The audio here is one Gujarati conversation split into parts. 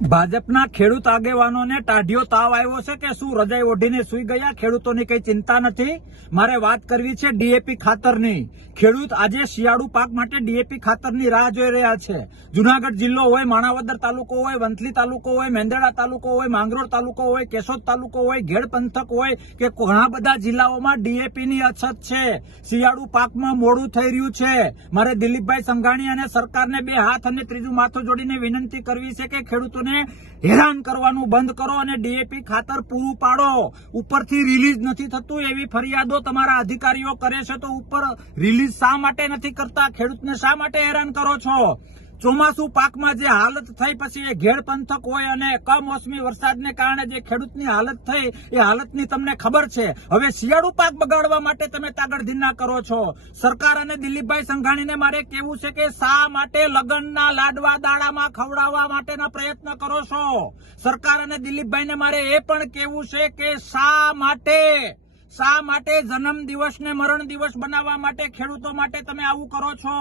ભાજપના ખેડૂત આગેવાનોને ટાઢિયો તાવ આવ્યો છે કે શું રજાઈ ઓઢીને સુઈ ગયા? ખેડૂતોની કઈ ચિંતા નથી? મારે વાત કરવી છે ડીએપી ખાતરની. ખેડૂત આજે શિયાળુ પાક માટે ડીએપી ખાતરની રાહ જોઈ રહ્યા છે. જુનાગઢ જિલ્લો હોય, માણાવદર તાલુકો હોય, વંથલી તાલુકો હોય મેંદરડા તાલુકો હોય, માંગરોળ તાલુકો હોય, કેશોદ તાલુકો હોય, ઘેડ પંથક હોય કે ઘણા બધા જિલ્લાઓમાં ડીએપી ની અછત છે. શિયાળુ પાકમાં મોડું થઈ રહ્યું છે. મારે દિલીપભાઈ સંઘાણી અને સરકારને બે હાથ અને ત્રીજું માથું જોડીને વિનંતી કરવી છે કે ખેડૂતોને હેરાન કરવાનું બંધ કરો અને ડીએપી ખાતર પૂરું પાડો. ઉપરથી રિલીઝ નથી થતું, એવી ફરિયાદો તમારા અધિકારીઓ કરે છે. તો ઉપર રિલીઝ શા માટે નથી કરતા? ખેડૂતને શા માટે હેરાન કરો છો? ચોમાસુ પાકમાં જે હાલત થઈ પછી એ ઘેડ પંથક હોય અને કમોસમી વરસાદને કારણે જે ખેડૂતની હાલત થઈ, એ હાલતની તમને ખબર છે. હવે શિયાળુ પાક બગાડવા માટે તમે તાગડધીના કરો છો. સરકાર અને દિલીપભાઈ સંઘાણીને મારે કેવું છે કે શા માટે લગ્નના લાડવા દાડામાં ખવડાવવા માટેના પ્રયત્ન કરો છો? સરકાર અને દિલીપભાઈને મારે એ પણ કેવું છે કે શા માટે શા માટે જન્મ દિવસ ને મરણ દિવસ બનાવવા માટે, ખેડૂતો માટે તમે આવું કરો છો?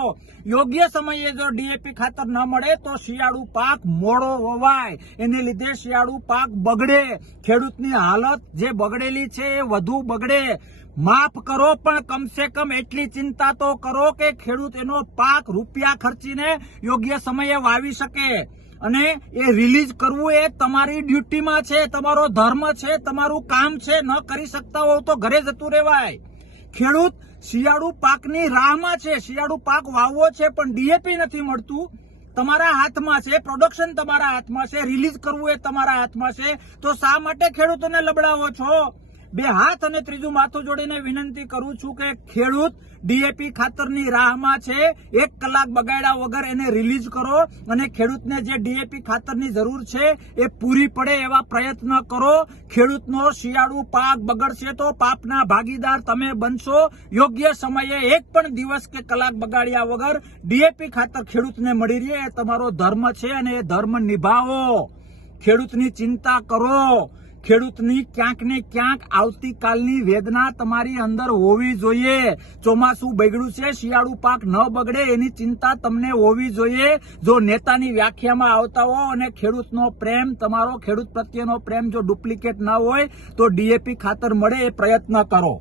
યોગ્ય સમયે જો ડીએપી ખાતર ન મળે તો શિયાળુ પાક મોડો વવાય. એને લીધે શિયાળુ પાક બગડે. ખેડૂતની હાલત જે બગડેલી છે એ વધુ બગડે. માફ કરો, પણ કમસે કમ એટલી ચિંતા તો કરો કે ખેડૂત એનો પાક રૂપિયા ખર્ચીને યોગ્ય સમયે વાવી શકે. અને એ રિલીઝ કરવું એ તમારી ડ્યુટીમાં છે, તમારો ધર્મ છે, તમારું કામ છે, ન કરી શકતા હોવ તો ઘરે જતું રહેવાય. ખેડૂત શિયાળુ પાકની રાહમાં છે, શિયાળુ પાક વાવવો છે, પણ ડીએપી નથી મળતું. તમારા હાથમાં છે પ્રોડક્શન તમારા હાથમાં છે રિલીઝ કરવું એ તમારા હાથમાં છે. તો શા માટે ખેડૂતોને લબડાવો છો? બે હાથ અને ત્રીજું માથું જોડીને વિનંતી કરું છું કે ખેડૂત ડીએપી ખાતરની રાહમાં છે. એક કલાક બગાડ્યા વગર એને રિલીઝ કરો અને ખેડૂતને જે ડીએપી ખાતરની જરૂર છે એ પૂરી પડે એવા પ્રયત્ન કરો. ખેડૂતનો શિયાળુ પાક બગડશે તો પાપના ભાગીદાર તમે બનશો. યોગ્ય સમયે એક પણ દિવસ કે કલાક બગાડ્યા વગર ડીએપી ખાતર ખેડૂતને મળી રહે એ તમારો ધર્મ છે અને એ ધર્મ નિભાવો. ખેડૂતની ચિંતા કરો. ખેડૂતની ક્યાંક ને ક્યાંક આવતીકાલની વેદના તમારી અંદર હોવી જોઈએ. ચોમાસું બગડ્યું છે, શિયાળુ પાક ન બગડે એની ચિંતા તમને હોવી જોઈએ. જો નેતાની વ્યાખ્યામાં આવતા હો અને ખેડૂતનો પ્રેમ, તમારો ખેડૂત પ્રત્યેનો પ્રેમ જો ડુપ્લિકેટ ના હોય તો ડીએપી ખાતર મળે એ પ્રયત્ન કરો.